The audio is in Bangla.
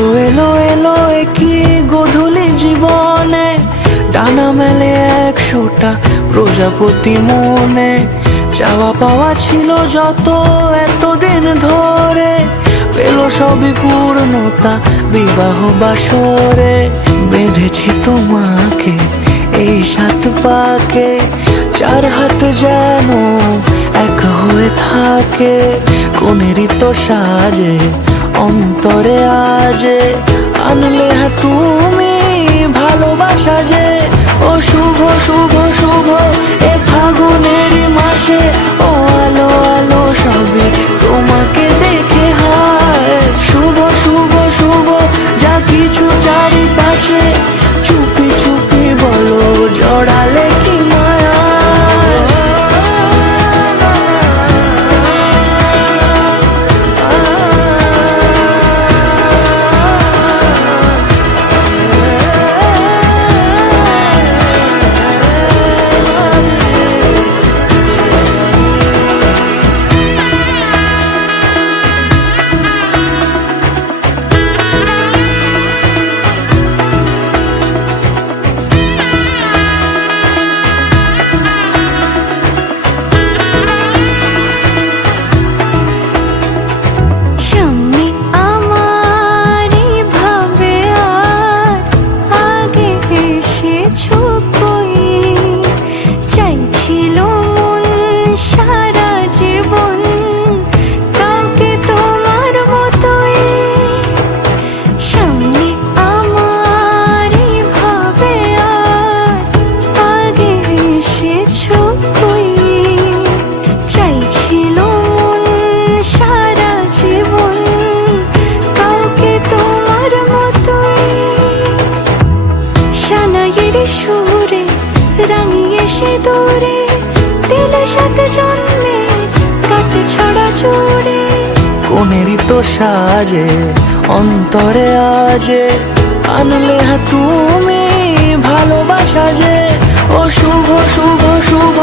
এলো এলো এলো একই গোধূলি জীবনে, ডানা মেলে 100টা প্রজাপতি মনে। চাওয়া পাওয়া ছিল যত এতদিন ধরে, পেল সবই পূর্ণতা বিবাহ বাসরে। বেঁধেছি তোমাকে এই 7 পাকে, 4 হাত যেন এক হয়ে থাকে। কোনেরই তো সাজে অন্তরে আজে, আনলে তুমি ভালোবাসা যে। ও শুভ শুভ শুভ এ ফাগুনের মাসে, ও আলো আলো সবে তোমাকে দেখে হায়। শুভ শুভ শুভ যা কিছু চারিপাশে, চুপি চুপি বলো জড়ালে কি মায়া। সুরে রাঙিয়ে সে দূরে, দিলে 7 জন্মে কাট ছড়া জোরে। কোনেরই তো সাজে অন্তরে আজে, আনলে তুমি ভালোবাসা যে। ও শুভ শুভ শুভ